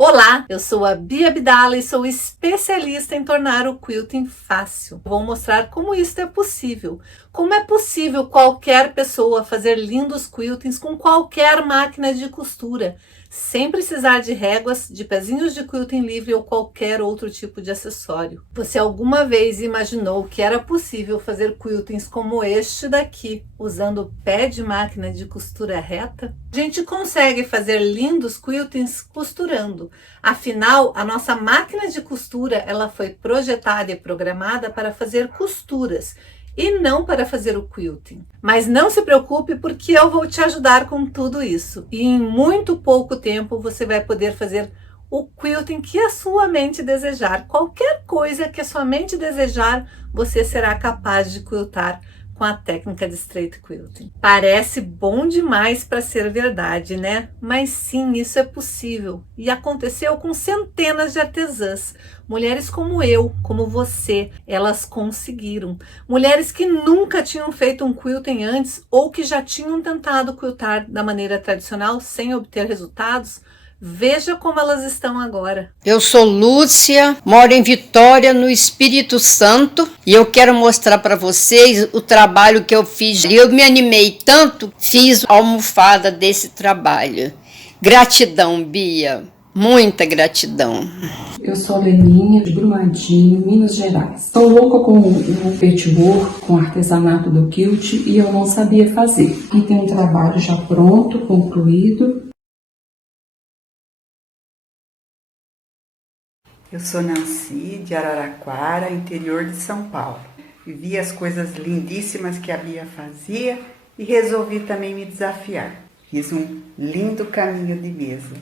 Olá, eu sou a Bia Abdala e sou especialista em tornar o quilting fácil. Vou mostrar como isso é possível. Como é possível qualquer pessoa fazer lindos quiltings com qualquer máquina de costura, sem precisar de réguas, de pezinhos de quilting livre ou qualquer outro tipo de acessório. Você alguma vez imaginou que era possível fazer quiltings como este daqui, usando pé de máquina de costura reta? A gente consegue fazer lindos quiltings costurando. Afinal, a nossa máquina de costura, ela foi projetada e programada para fazer costuras e não para fazer o quilting. Mas não se preocupe, porque eu vou te ajudar com tudo isso. E em muito pouco tempo você vai poder fazer o quilting que a sua mente desejar. Qualquer coisa que a sua mente desejar, você será capaz de quiltar com a técnica de straight quilting. Parece bom demais para ser verdade, né? Mas sim, isso é possível. E aconteceu com centenas de artesãs. Mulheres como eu, como você, elas conseguiram. Mulheres que nunca tinham feito um quilting antes ou que já tinham tentado quiltar da maneira tradicional sem obter resultados. Veja como elas estão agora. Eu sou Lúcia, moro em Vitória, no Espírito Santo, e eu quero mostrar para vocês o trabalho que eu fiz. Eu me animei tanto, fiz a almofada desse trabalho. Gratidão, Bia, muita gratidão. Eu sou a Leninha, de Brumadinho, Minas Gerais. Sou louca com o patchwork, com o artesanato do quilt, e eu não sabia fazer. Aqui tem um trabalho já pronto, concluído. Eu sou Nancy, de Araraquara, interior de São Paulo. E vi as coisas lindíssimas que a Bia fazia e resolvi também me desafiar. Fiz um lindo caminho de mesa.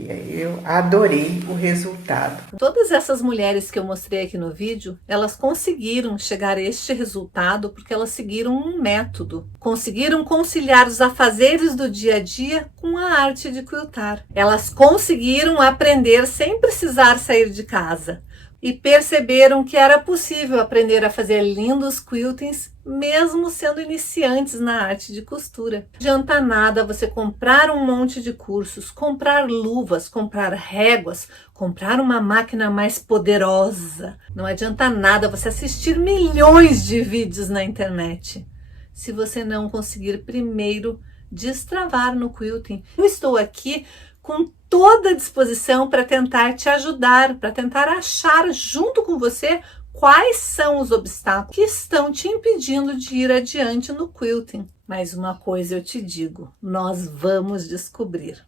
Eu adorei o resultado. Todas essas mulheres que eu mostrei aqui no vídeo, elas conseguiram chegar a este resultado porque elas seguiram um método. Conseguiram conciliar os afazeres do dia a dia com a arte de quiltar. Elas conseguiram aprender sem precisar sair de casa. E perceberam que era possível aprender a fazer lindos quiltings mesmo sendo iniciantes na arte de costura. Não adianta nada você comprar um monte de cursos, comprar luvas, comprar réguas, comprar uma máquina mais poderosa. Não adianta nada você assistir milhões de vídeos na internet, se você não conseguir primeiro destravar no quilting. Eu estou aqui com toda a disposição para tentar te ajudar, para tentar achar junto com você quais são os obstáculos que estão te impedindo de ir adiante no quilting. Mas uma coisa eu te digo, nós vamos descobrir.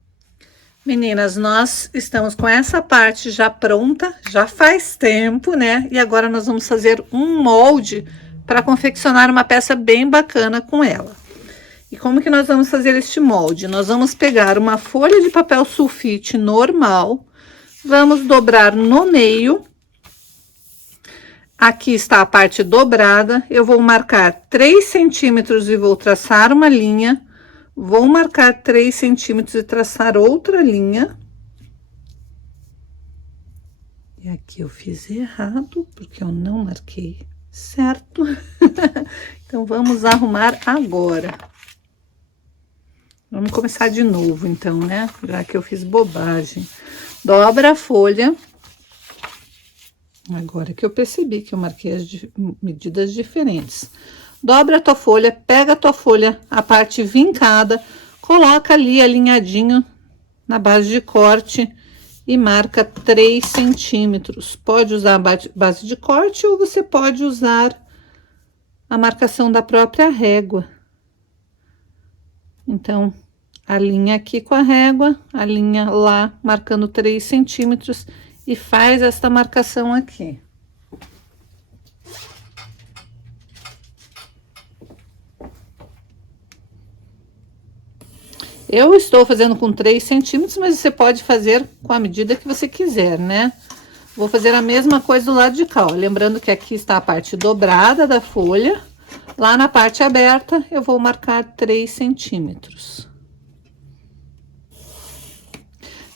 Meninas, nós estamos com essa parte já pronta, já faz tempo, né? E agora nós vamos fazer um molde para confeccionar uma peça bem bacana com ela. E como que nós vamos fazer este molde? Nós vamos pegar uma folha de papel sulfite normal, vamos dobrar no meio. Aqui está a parte dobrada, eu vou marcar 3 centímetros e vou traçar uma linha. Vou marcar 3 centímetros e traçar outra linha. E aqui eu fiz errado, porque eu não marquei certo. Então, vamos arrumar agora. Vamos começar de novo, então, né? Já que eu fiz bobagem. Dobra a folha. Agora que eu percebi que eu marquei as medidas diferentes. Dobra a tua folha, pega a tua folha, a parte vincada, coloca ali alinhadinho na base de corte e marca 3 centímetros. Pode usar a base de corte ou você pode usar a marcação da própria régua. Então, alinha aqui com a régua, alinha lá, marcando 3 centímetros e faz esta marcação aqui. Eu estou fazendo com 3 centímetros, mas você pode fazer com a medida que você quiser, né? Vou fazer a mesma coisa do lado de cá, ó. Lembrando que aqui está a parte dobrada da folha. Lá na parte aberta, eu vou marcar 3 centímetros.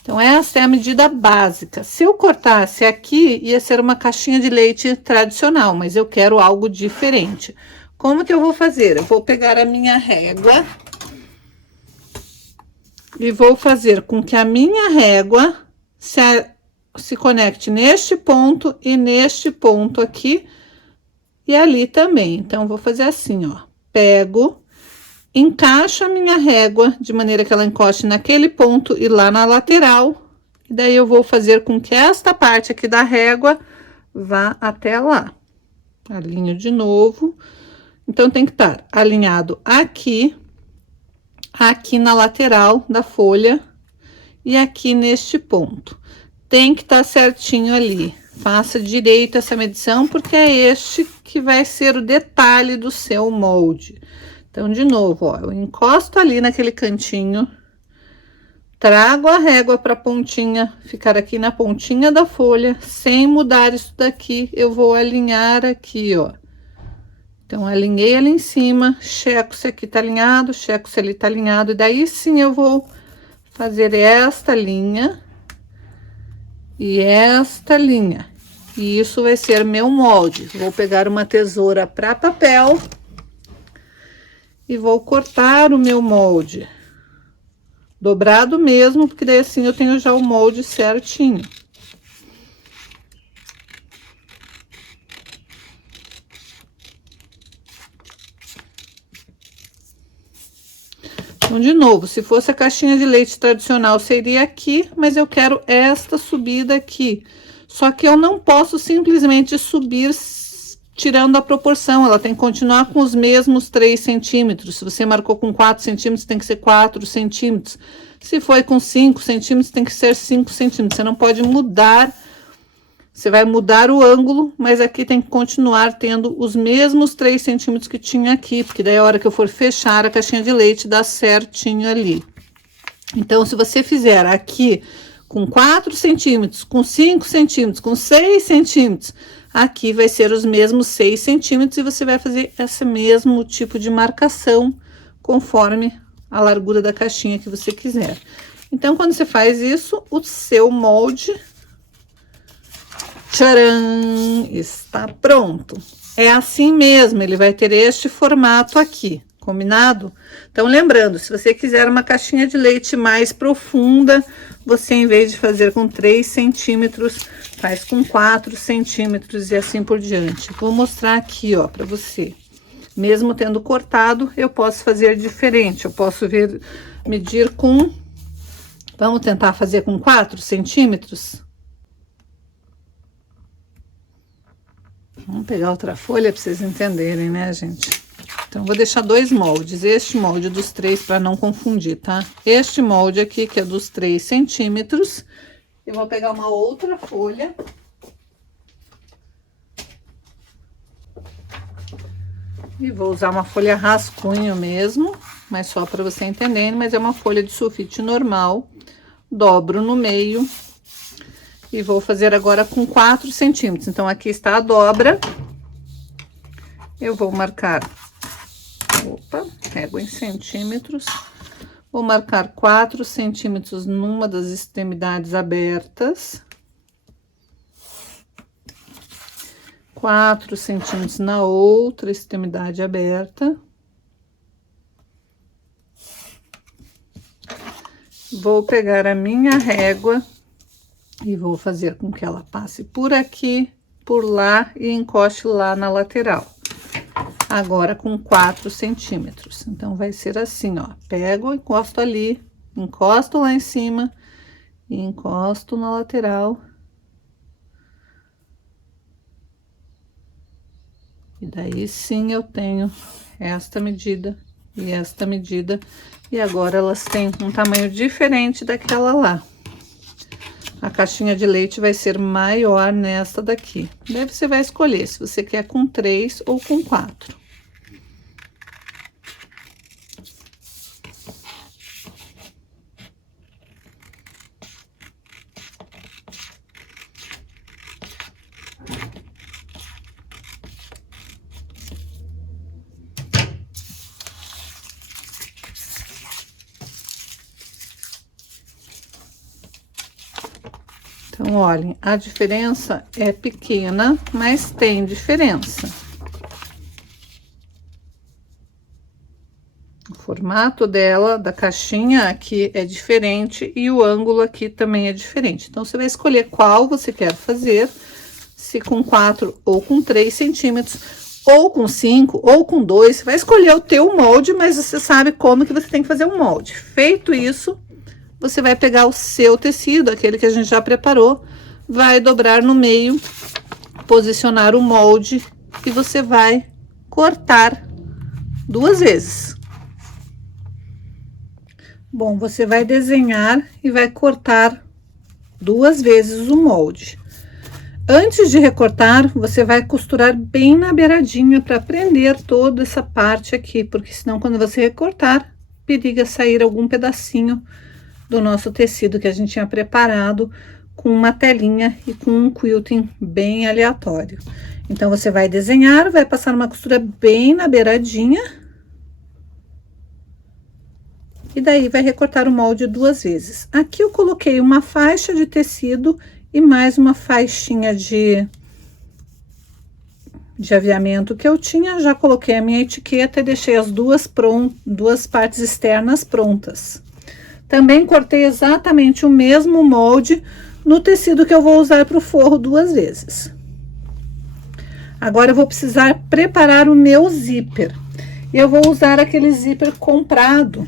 Então, essa é a medida básica. Se eu cortasse aqui, ia ser uma caixinha de leite tradicional, mas eu quero algo diferente. Como que eu vou fazer? Eu vou pegar a minha régua e vou fazer com que a minha régua se conecte neste ponto e neste ponto aqui e ali também. Então, vou fazer assim, ó. Pego, encaixo a minha régua de maneira que ela encoste naquele ponto e lá na lateral. E daí, eu vou fazer com que esta parte aqui da régua vá até lá. Alinho de novo. Então, tem que estar alinhado aqui, aqui na lateral da folha e aqui neste ponto. Tem que estar certinho ali. Faça direito essa medição, porque é este que vai ser o detalhe do seu molde. Então, de novo, ó, eu encosto ali naquele cantinho, trago a régua para a pontinha, ficar aqui na pontinha da folha, sem mudar isso daqui, eu vou alinhar aqui, ó. Então, alinhei ali em cima, checo se aqui tá alinhado, checo se ali tá alinhado, e daí sim eu vou fazer esta linha e esta linha. E isso vai ser meu molde. Vou pegar uma tesoura para papel e vou cortar o meu molde. Dobrado mesmo, porque daí assim eu tenho já o molde certinho. Então, de novo, se fosse a caixinha de leite tradicional, seria aqui, mas eu quero esta subida aqui. Só que eu não posso simplesmente subir tirando a proporção, ela tem que continuar com os mesmos 3 centímetros. Se você marcou com 4 centímetros, tem que ser 4 centímetros. Se foi com 5 centímetros, tem que ser 5 centímetros. Você não pode mudar, você vai mudar o ângulo, mas aqui tem que continuar tendo os mesmos 3 centímetros que tinha aqui, porque daí a hora que eu for fechar a caixinha de leite, dá certinho ali. Então, se você fizer aqui com 4 centímetros, com 5 centímetros, com 6 centímetros, aqui vai ser os mesmos 6 centímetros e você vai fazer esse mesmo tipo de marcação conforme a largura da caixinha que você quiser. Então, quando você faz isso, o seu molde, tcharam, está pronto. É assim mesmo, ele vai ter este formato aqui, combinado? Então, lembrando, se você quiser uma caixinha de leite mais profunda, você, em vez de fazer com 3 centímetros, faz com 4 centímetros e assim por diante. Vou mostrar aqui, ó, pra você. Mesmo tendo cortado, eu posso fazer diferente. Eu posso medir com... Vamos tentar fazer com 4 centímetros? Vamos pegar outra folha para vocês entenderem, né, gente? Então, vou deixar 2 moldes. Este molde dos 3 para não confundir, tá? Este molde aqui, que é dos 3 centímetros. Eu vou pegar uma outra folha. E vou usar uma folha rascunho mesmo, mas só para você entender, mas é uma folha de sulfite normal. Dobro no meio. E vou fazer agora com 4 centímetros. Então, aqui está a dobra. Eu vou marcar... Opa, pego em centímetros. Vou marcar 4 centímetros numa das extremidades abertas. 4 centímetros na outra extremidade aberta. Vou pegar a minha régua e vou fazer com que ela passe por aqui, por lá e encoste lá na lateral. Agora com 4 centímetros. Então, vai ser assim, ó. Pego, encosto ali, encosto lá em cima e encosto na lateral. E daí sim eu tenho esta medida e esta medida. E agora elas têm um tamanho diferente daquela lá. A caixinha de leite vai ser maior nesta daqui. Daí você vai escolher se você quer com 3 ou com 4. Então, olhem, a diferença é pequena, mas tem diferença. formato dela, da caixinha aqui é diferente e o ângulo aqui também é diferente. Então, você vai escolher qual você quer fazer, se com 4 ou com 3 centímetros, ou com 5, ou com 2. Você vai escolher o teu molde, mas você sabe como que você tem que fazer um molde. Feito isso, você vai pegar o seu tecido, aquele que a gente já preparou, vai dobrar no meio, posicionar o molde e você vai cortar 2 vezes. Bom, você vai desenhar e vai cortar 2 vezes o molde. Antes de recortar, você vai costurar bem na beiradinha para prender toda essa parte aqui, porque senão quando você recortar, periga sair algum pedacinho do nosso tecido que a gente tinha preparado com uma telinha e com um quilting bem aleatório. Então, você vai desenhar, vai passar uma costura bem na beiradinha. E daí, vai recortar o molde 2 vezes. Aqui eu coloquei uma faixa de tecido e mais uma faixinha de aviamento que eu tinha. Já coloquei a minha etiqueta e deixei as duas partes externas prontas. Também cortei exatamente o mesmo molde no tecido que eu vou usar para o forro 2 vezes. Agora eu vou precisar preparar o meu zíper. E eu vou usar aquele zíper comprado.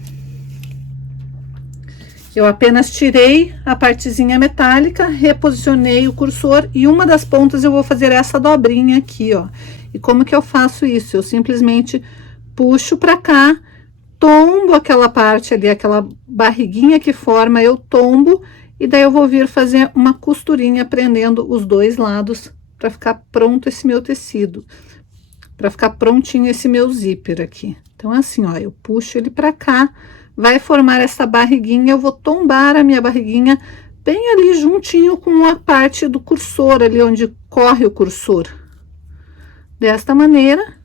Eu apenas tirei a partezinha metálica, reposicionei o cursor e uma das pontas eu vou fazer essa dobrinha aqui, ó. E como que eu faço isso? Eu simplesmente puxo para cá, tombo aquela parte ali, aquela barriguinha que forma, eu tombo e daí eu vou vir fazer uma costurinha prendendo os 2 lados para ficar pronto esse meu tecido, para ficar prontinho esse meu zíper aqui. Então, assim, ó, eu puxo ele para cá, vai formar essa barriguinha, eu vou tombar a minha barriguinha bem ali juntinho com a parte do cursor, ali onde corre o cursor. Desta maneira,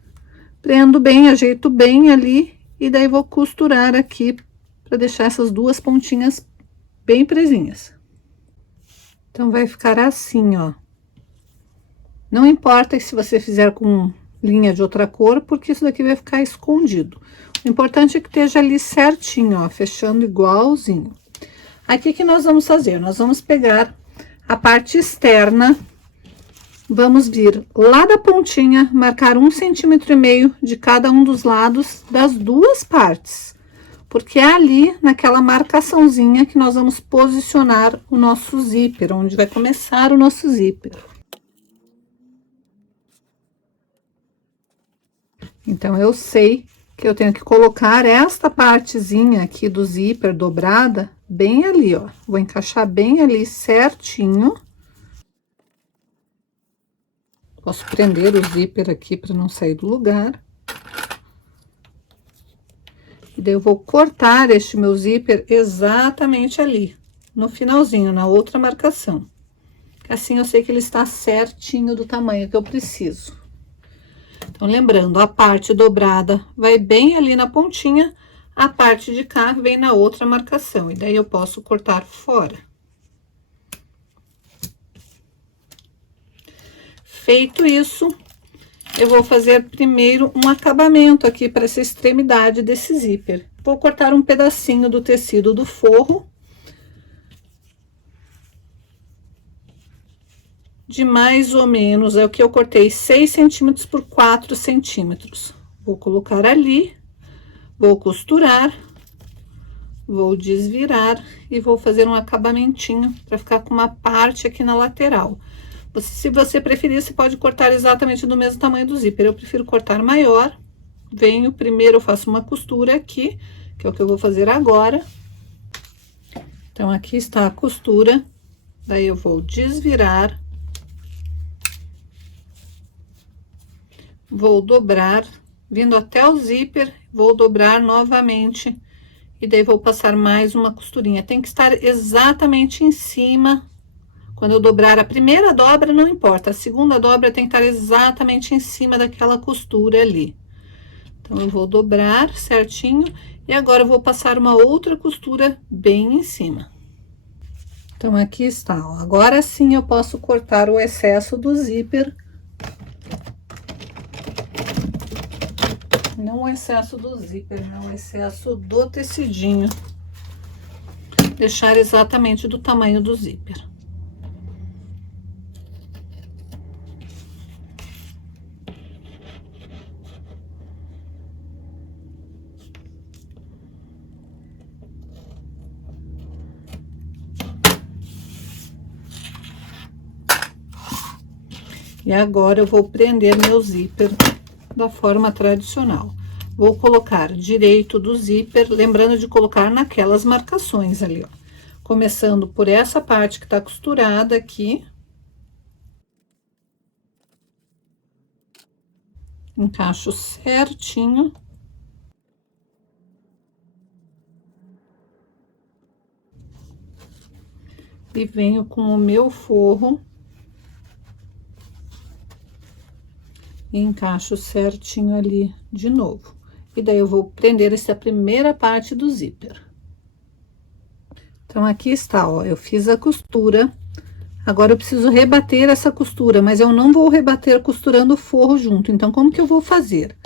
prendo bem, ajeito bem ali, e daí vou costurar aqui para deixar essas 2 pontinhas bem presinhas. Então, vai ficar assim, ó. Não importa se você fizer com linha de outra cor, porque isso daqui vai ficar escondido. O importante é que esteja ali certinho, ó, fechando igualzinho. Aqui, o que nós vamos fazer? Nós vamos pegar a parte externa, vamos vir lá da pontinha, marcar 1,5 centímetros de cada um dos lados das 2 partes. Porque é ali, naquela marcaçãozinha, que nós vamos posicionar o nosso zíper, onde vai começar o nosso zíper. Então, eu sei que eu tenho que colocar esta partezinha aqui do zíper dobrada bem ali, ó. Vou encaixar bem ali certinho. Posso prender o zíper aqui para não sair do lugar. E daí eu vou cortar este meu zíper exatamente ali, no finalzinho, na outra marcação. Assim eu sei que ele está certinho do tamanho que eu preciso. Então, lembrando, a parte dobrada vai bem ali na pontinha, a parte de cá vem na outra marcação, e daí eu posso cortar fora. Feito isso, eu vou fazer primeiro um acabamento aqui para essa extremidade desse zíper. Vou cortar um pedacinho do tecido do forro, de mais ou menos, é o que eu cortei, 6 centímetros por 4 centímetros. Vou colocar ali, vou costurar, vou desvirar e vou fazer um acabamentinho para ficar com uma parte aqui na lateral. Se você preferir, você pode cortar exatamente do mesmo tamanho do zíper. Eu prefiro cortar maior. Venho, primeiro eu faço uma costura aqui, que é o que eu vou fazer agora. Então, aqui está a costura, daí eu vou desvirar. Vou dobrar, vindo até o zíper, vou dobrar novamente, e daí vou passar mais uma costurinha. Tem que estar exatamente em cima. Quando eu dobrar a primeira dobra, não importa, a segunda dobra tem que estar exatamente em cima daquela costura ali. Então, eu vou dobrar certinho, e agora eu vou passar uma outra costura bem em cima. Então, aqui está, ó. Agora sim eu posso cortar o excesso do zíper. Não o excesso do zíper, não o excesso do tecidinho. Deixar exatamente do tamanho do zíper. E agora eu vou prender meu zíper da forma tradicional. Vou colocar direito do zíper, lembrando de colocar naquelas marcações ali, ó. Começando por essa parte que tá costurada aqui. Encaixo certinho. E venho com o meu forro. E encaixo certinho ali de novo. E daí eu vou prender essa primeira parte do zíper. Então, aqui está, ó, eu fiz a costura. Agora eu preciso rebater essa costura, mas eu não vou rebater costurando o forro junto. Então, como que eu vou fazer?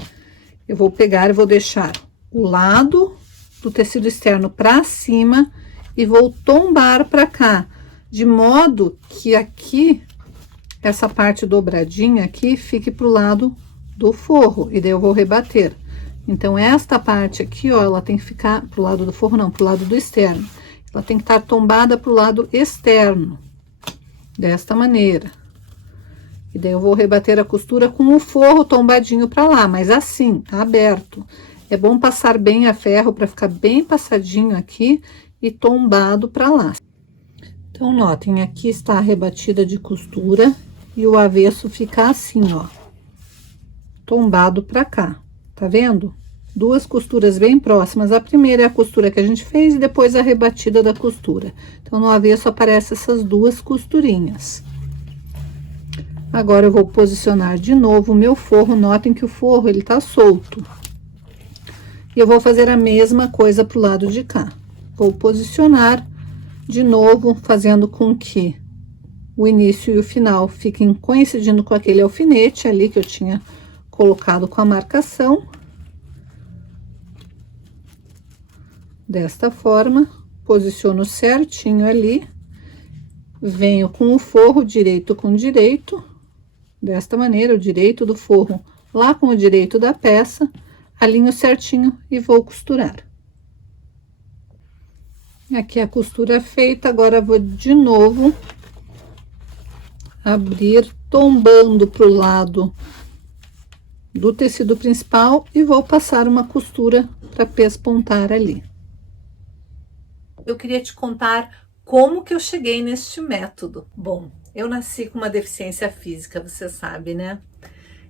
Eu vou pegar e vou deixar o lado do tecido externo para cima e vou tombar para cá, de modo que aqui essa parte dobradinha aqui fique pro lado do forro, e daí eu vou rebater. Então, esta parte aqui, ó, ela tem que ficar pro lado do forro, não, pro lado do externo. Ela tem que estar tombada pro lado externo, desta maneira. E daí eu vou rebater a costura com o forro tombadinho pra lá, mas assim, aberto. É bom passar bem a ferro para ficar bem passadinho aqui e tombado pra lá. Então, notem, aqui está a rebatida de costura. E o avesso fica assim, ó, tombado pra cá, tá vendo? Duas costuras bem próximas. A primeira é a costura que a gente fez e depois a rebatida da costura. Então, no avesso aparecem essas duas costurinhas. Agora, eu vou posicionar de novo o meu forro. Notem que o forro, ele tá solto. E eu vou fazer a mesma coisa pro lado de cá. Vou posicionar de novo, fazendo com que o início e o final fiquem coincidindo com aquele alfinete ali que eu tinha colocado com a marcação. Desta forma, posiciono certinho ali, venho com o forro direito com direito, desta maneira, o direito do forro lá com o direito da peça, alinho certinho e vou costurar. Aqui a costura é feita, agora vou de novo abrir, tombando pro lado do tecido principal e vou passar uma costura para pespontar ali. Eu queria te contar como que eu cheguei neste método. Bom, eu nasci com uma deficiência física, você sabe, né?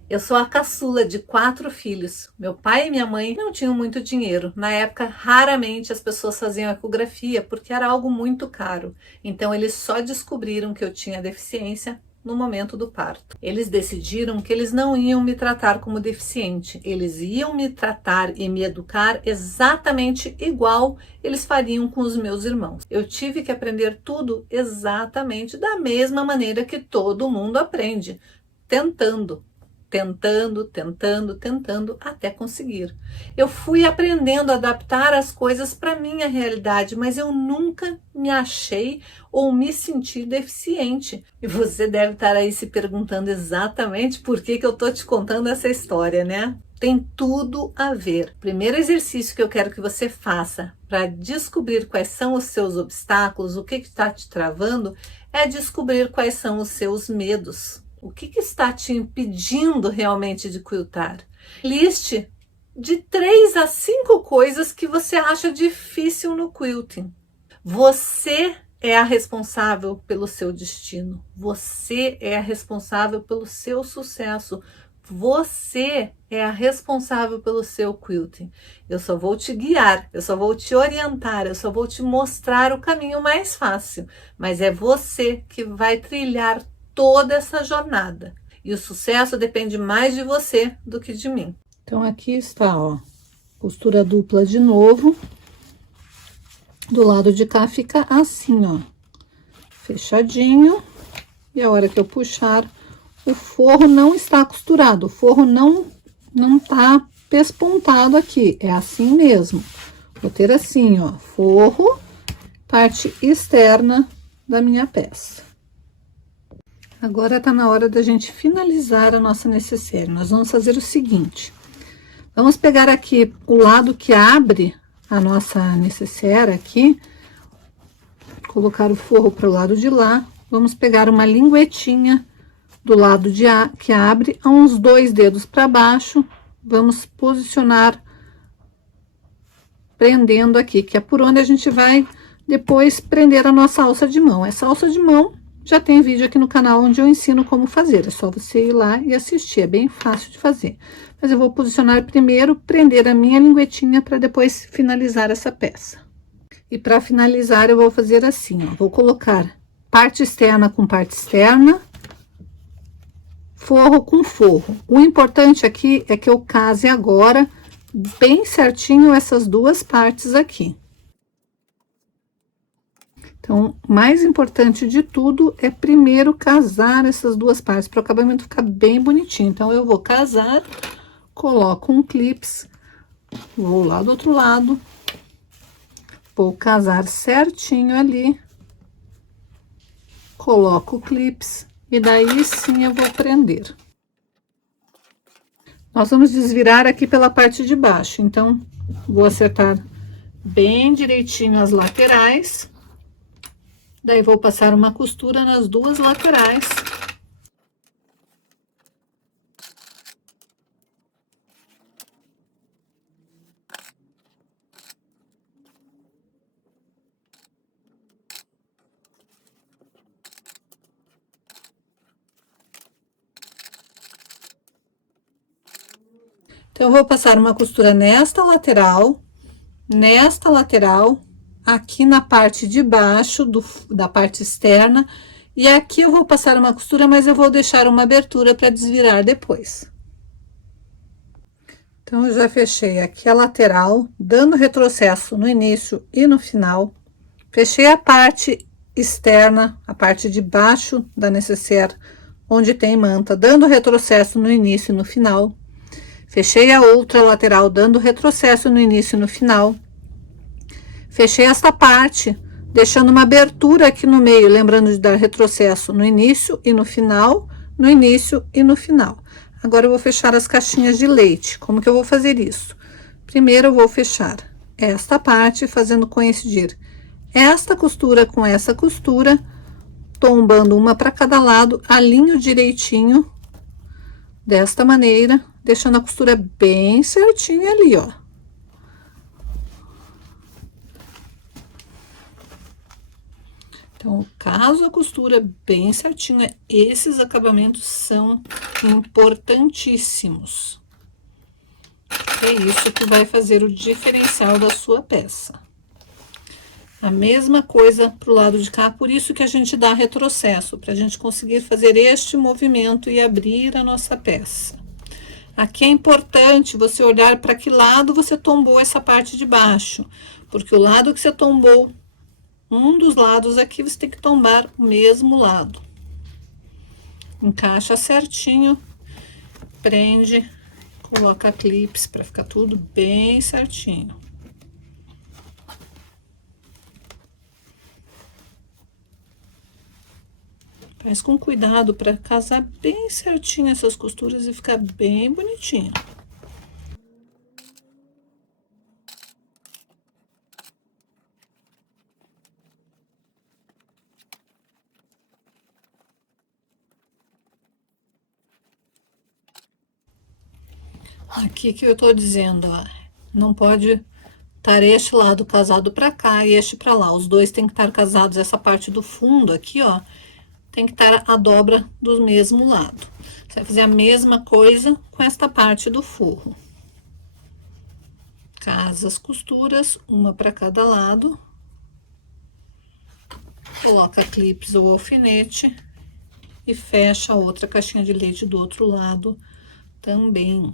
Eu sou a caçula de 4 filhos. Meu pai e minha mãe não tinham muito dinheiro. Na época, raramente as pessoas faziam ecografia, porque era algo muito caro. Então, eles só descobriram que eu tinha deficiência no momento do parto. Eles decidiram que eles não iam me tratar como deficiente. Eles iam me tratar e me educar exatamente igual eles fariam com os meus irmãos. Eu tive que aprender tudo exatamente da mesma maneira que todo mundo aprende, tentando até conseguir. Eu fui aprendendo a adaptar as coisas para minha realidade, mas eu nunca me achei ou me senti deficiente. E você deve estar aí se perguntando exatamente por que eu tô te contando essa história, né? Tem tudo a ver. O primeiro exercício que eu quero que você faça para descobrir quais são os seus obstáculos, o que está te travando, é descobrir quais são os seus medos. O que está te impedindo realmente de quiltar? Liste de 3 a 5 coisas que você acha difícil no quilting. Você é a responsável pelo seu destino. Você é a responsável pelo seu sucesso. Você é a responsável pelo seu quilting. Eu só vou te guiar, eu só vou te orientar, eu só vou te mostrar o caminho mais fácil. Mas é você que vai trilhar toda essa jornada. E o sucesso depende mais de você do que de mim. Então, aqui está, ó, costura dupla de novo. Do lado de cá fica assim, ó, fechadinho. E a hora que eu puxar, o forro não está costurado, o forro não tá pespontado aqui, é assim mesmo. Vou ter assim, ó, forro, parte externa da minha peça. Agora tá na hora da gente finalizar a nossa necessaire. Nós vamos fazer o seguinte: vamos pegar aqui o lado que abre a nossa necessaire aqui, colocar o forro para o lado de lá. Vamos pegar uma linguetinha do lado que abre a uns 2 dedos para baixo. Vamos posicionar prendendo aqui, que é por onde a gente vai depois prender a nossa alça de mão. Essa alça de mão já tem vídeo aqui no canal onde eu ensino como fazer. É só você ir lá e assistir, é bem fácil de fazer. Mas eu vou posicionar primeiro, prender a minha linguetinha para depois finalizar essa peça. E para finalizar eu vou fazer assim, ó, vou colocar parte externa com parte externa, forro com forro. O importante aqui é que eu case agora bem certinho essas duas partes aqui. Então, o mais importante de tudo é primeiro casar essas duas partes para o acabamento ficar bem bonitinho. Então, eu vou casar, coloco um clips, vou lá do outro lado, vou casar certinho ali, coloco o clips e daí sim eu vou prender. Nós vamos desvirar aqui pela parte de baixo, então vou acertar bem direitinho as laterais, daí vou passar uma costura nas duas laterais. Então, eu vou passar uma costura nesta lateral, aqui na parte de baixo da parte externa, e aqui eu vou passar uma costura, mas eu vou deixar uma abertura para desvirar depois. Então, eu já fechei aqui a lateral, dando retrocesso no início e no final. Fechei a parte externa, a parte de baixo da necessaire, onde tem manta, dando retrocesso no início e no final. Fechei a outra lateral, dando retrocesso no início e no final. Fechei esta parte, deixando uma abertura aqui no meio, lembrando de dar retrocesso no início e no final, no início e no final. Agora, eu vou fechar as caixinhas de leite. Como que eu vou fazer isso? Primeiro, eu vou fechar esta parte, fazendo coincidir esta costura com essa costura, tombando uma para cada lado, alinho direitinho, desta maneira, deixando a costura bem certinha ali, ó. Então, caso a costura bem certinha, esses acabamentos são importantíssimos. É isso que vai fazer o diferencial da sua peça. A mesma coisa pro lado de cá, por isso que a gente dá retrocesso, para a gente conseguir fazer este movimento e abrir a nossa peça. Aqui é importante você olhar para que lado você tombou essa parte de baixo, porque o lado que você tombou, um dos lados aqui, você tem que tombar o mesmo lado. Encaixa certinho, prende, coloca clips para ficar tudo bem certinho. Faz com cuidado para casar bem certinho essas costuras e ficar bem bonitinho. Aqui que eu tô dizendo, ó, não pode estar este lado casado para cá e este para lá. Os dois tem que estar casados, essa parte do fundo aqui, ó, tem que estar a dobra do mesmo lado. Você vai fazer a mesma coisa com esta parte do forro. Casa as costuras, uma para cada lado. Coloca clips ou alfinete e fecha a outra caixinha de leite do outro lado também.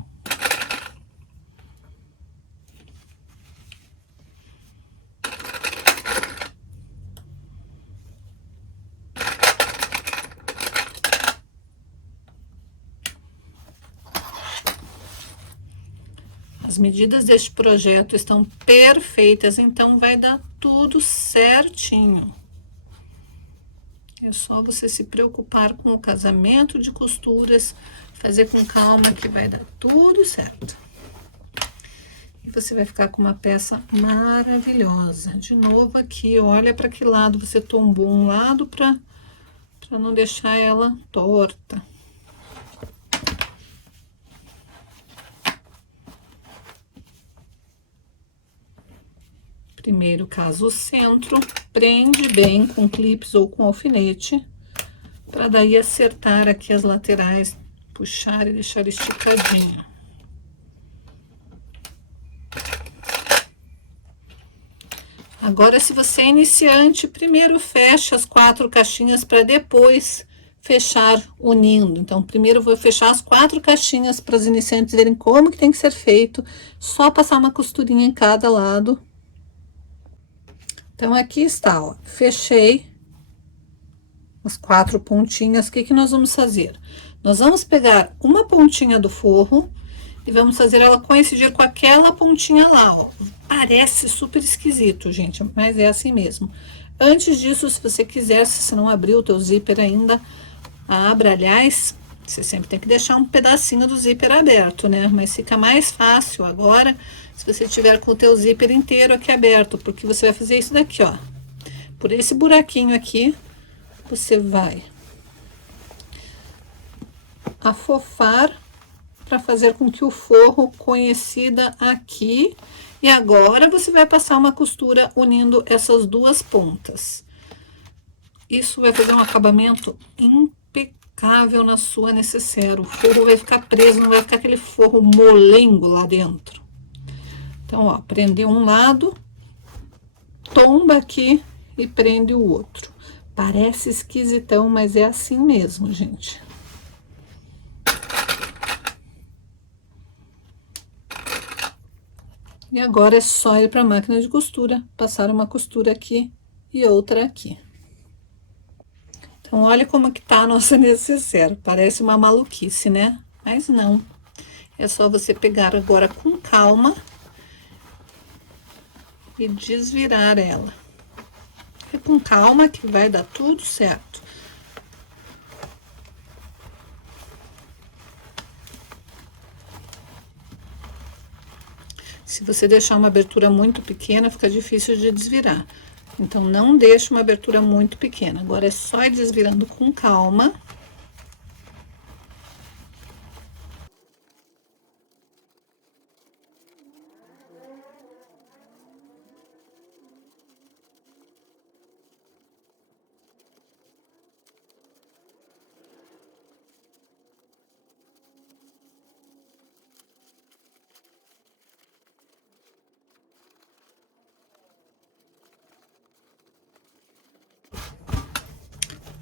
As medidas deste projeto estão perfeitas, então vai dar tudo certinho. É só você se preocupar com o casamento de costuras, fazer com calma que vai dar tudo certo. E você vai ficar com uma peça maravilhosa. De novo aqui, olha para que lado você tombou um lado para não deixar ela torta. Primeiro caso o centro, prende bem com clips ou com alfinete, para daí acertar aqui as laterais, puxar e deixar esticadinho. Agora, se você é iniciante, primeiro fecha as 4 caixinhas para depois fechar unindo. Então, primeiro eu vou fechar as 4 caixinhas para os iniciantes verem como que tem que ser feito. Só passar uma costurinha em cada lado. Então, aqui está, ó. Fechei as 4 pontinhas. O que que nós vamos fazer? Nós vamos pegar uma pontinha do forro e vamos fazer ela coincidir com aquela pontinha lá, ó. Parece super esquisito, gente, mas é assim mesmo. Antes disso, se você quiser, se você não abriu o teu zíper ainda, abra. Aliás, você sempre tem que deixar um pedacinho do zíper aberto, né? Mas fica mais fácil agora se você tiver com o teu zíper inteiro aqui aberto, porque você vai fazer isso daqui, ó. Por esse buraquinho aqui, você vai afofar para fazer com que o forro coincida aqui. E agora você vai passar uma costura unindo essas 2 pontas. Isso vai fazer um acabamento impecável na sua necessaire. O forro vai ficar preso, não vai ficar aquele forro molengo lá dentro. Então, ó, prende um lado, tomba aqui e prende o outro. Parece esquisitão, mas é assim mesmo, gente. E agora é só ir para a máquina de costura, passar uma costura aqui e outra aqui. Então, olha como que tá a nossa necessaire. Parece uma maluquice, né? Mas não. É só você pegar agora com calma e desvirar ela. É com calma que vai dar tudo certo. Se você deixar uma abertura muito pequena, fica difícil de desvirar. Então, não deixe uma abertura muito pequena. Agora, é só ir desvirando com calma.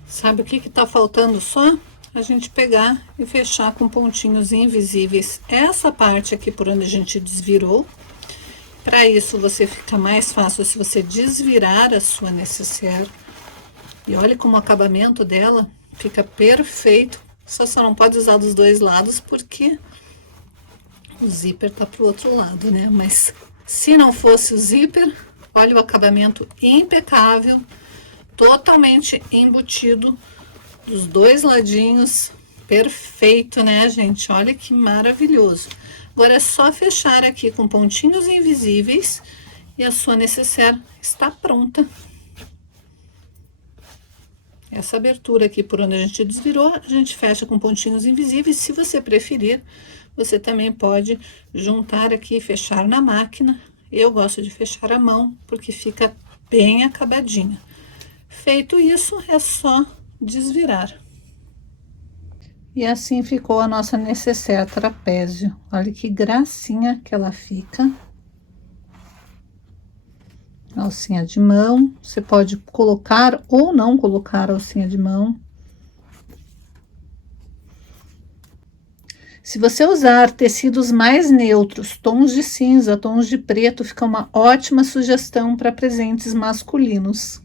Sabe o que que tá faltando só? A gente pegar e fechar com pontinhos invisíveis essa parte aqui por onde a gente desvirou. Para isso, você fica mais fácil se você desvirar a sua necessaire. E olha como o acabamento dela fica perfeito. Só não pode usar dos 2 lados porque o zíper tá pro outro lado, né? Mas se não fosse o zíper, olha o acabamento impecável. Totalmente embutido dos 2 ladinhos, perfeito, né, gente? Olha que maravilhoso. Agora é só fechar aqui com pontinhos invisíveis e a sua necessaire está pronta. Essa abertura aqui por onde a gente desvirou, a gente fecha com pontinhos invisíveis. Se você preferir, você também pode juntar aqui e fechar na máquina. Eu gosto de fechar a mão porque fica bem acabadinha. Feito isso, é só desvirar. E assim ficou a nossa necessaire trapézio. Olha que gracinha que ela fica. Alcinha de mão. Você pode colocar ou não colocar alcinha de mão. Se você usar tecidos mais neutros, tons de cinza, tons de preto, fica uma ótima sugestão para presentes masculinos.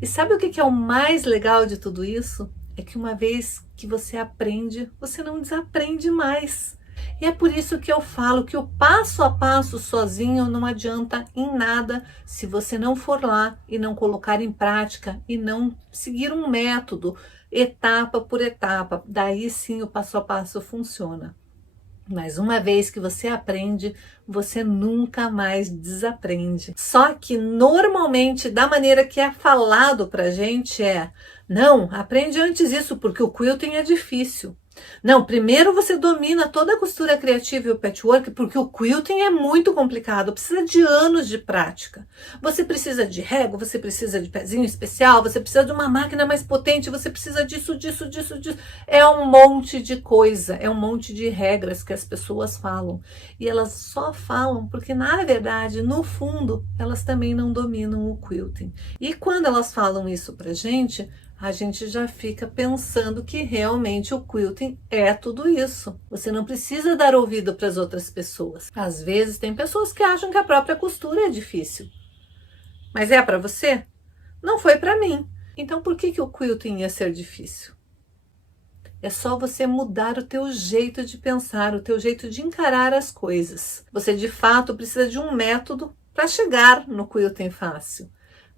E sabe o que é o mais legal de tudo isso? É que uma vez que você aprende, você não desaprende mais. E é por isso que eu falo que o passo a passo sozinho não adianta em nada se você não for lá e não colocar em prática e não seguir um método, etapa por etapa. Daí sim o passo a passo funciona. Mas uma vez que você aprende, você nunca mais desaprende. Só que normalmente, da maneira que é falado pra gente não, aprende antes isso, porque o quilting é difícil. Não, primeiro você domina toda a costura criativa e o patchwork, porque o quilting é muito complicado, precisa de anos de prática. Você precisa de régua, você precisa de pezinho especial, você precisa de uma máquina mais potente, você precisa disso. É um monte de coisa, é um monte de regras que as pessoas falam. E elas só falam porque, na verdade, no fundo, elas também não dominam o quilting. E quando elas falam isso pra gente, a gente já fica pensando que realmente o quilting é tudo isso. Você não precisa dar ouvido para as outras pessoas. Às vezes tem pessoas que acham que a própria costura é difícil. Mas é para você? Não foi para mim. Então por que o quilting ia ser difícil? É só você mudar o teu jeito de pensar, o teu jeito de encarar as coisas. Você de fato precisa de um método para chegar no quilting fácil.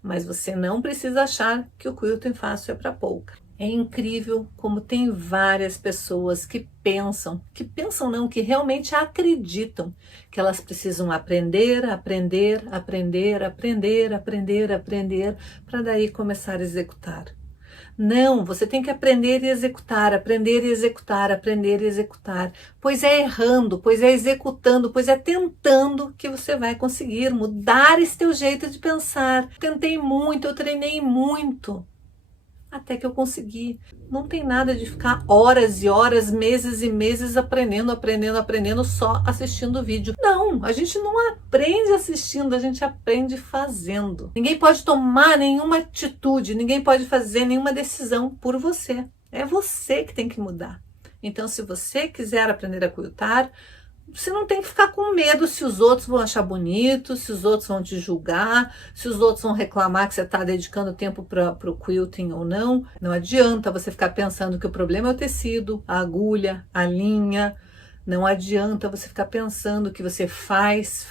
Mas você não precisa achar que o quilting fácil é para pouca. É incrível como tem várias pessoas que que realmente acreditam que elas precisam aprender, para daí começar a executar. Não, você tem que aprender e executar, pois é errando, pois é executando, pois é tentando que você vai conseguir mudar esse teu jeito de pensar. Tentei muito, eu treinei muito, até que eu consegui. Não tem nada de ficar horas e horas, meses e meses aprendendo só assistindo vídeo. Não, a gente não aprende assistindo, a gente aprende fazendo. Ninguém pode tomar nenhuma atitude, ninguém pode fazer nenhuma decisão por você. É você que tem que mudar. Então, se você quiser aprender a quiltar, você não tem que ficar com medo se os outros vão achar bonito, se os outros vão te julgar, se os outros vão reclamar que você está dedicando tempo para o quilting ou não. Não adianta você ficar pensando que o problema é o tecido, a agulha, a linha. Não adianta você ficar pensando que você faz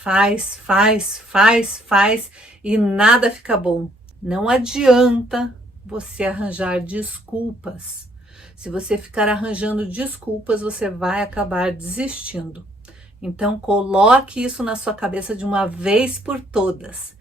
e nada fica bom. Não adianta você arranjar desculpas. Se você ficar arranjando desculpas, você vai acabar desistindo. Então, coloque isso na sua cabeça de uma vez por todas.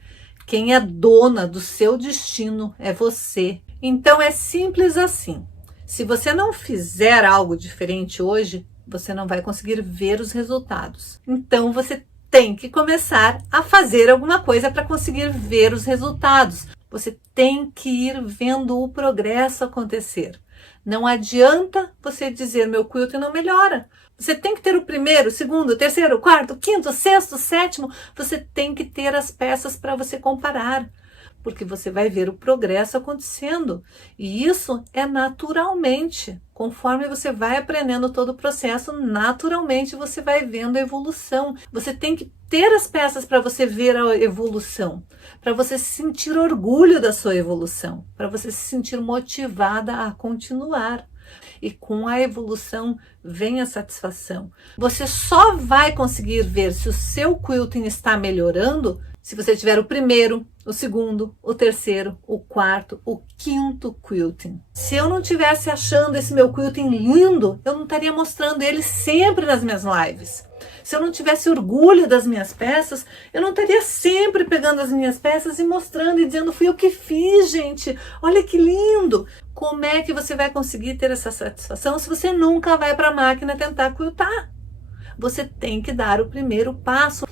Quem é dona do seu destino é você. Então, é simples assim. Se você não fizer algo diferente hoje, você não vai conseguir ver os resultados. Então, você tem que começar a fazer alguma coisa para conseguir ver os resultados. Você tem que ir vendo o progresso acontecer. Não adianta você dizer, meu quilting não melhora. Você tem que ter o primeiro, o segundo, o terceiro, o quarto, o quinto, o sexto, o sétimo. Você tem que ter as peças para você comparar, porque você vai ver o progresso acontecendo. E isso é naturalmente. Conforme você vai aprendendo todo o processo, naturalmente você vai vendo a evolução. Você tem que ter as peças para você ver a evolução, para você sentir orgulho da sua evolução, para você se sentir motivada a continuar. E com a evolução vem a satisfação. Você só vai conseguir ver se o seu quilting está melhorando se você tiver o primeiro, o segundo, o terceiro, o quarto, o quinto quilting. Se eu não estivesse achando esse meu quilting lindo, eu não estaria mostrando ele sempre nas minhas lives. Se eu não tivesse orgulho das minhas peças, eu não estaria sempre pegando as minhas peças e mostrando e dizendo, fui eu que fiz, gente, olha que lindo. Como é que você vai conseguir ter essa satisfação se você nunca vai para a máquina tentar quiltar? Você tem que dar o primeiro passo.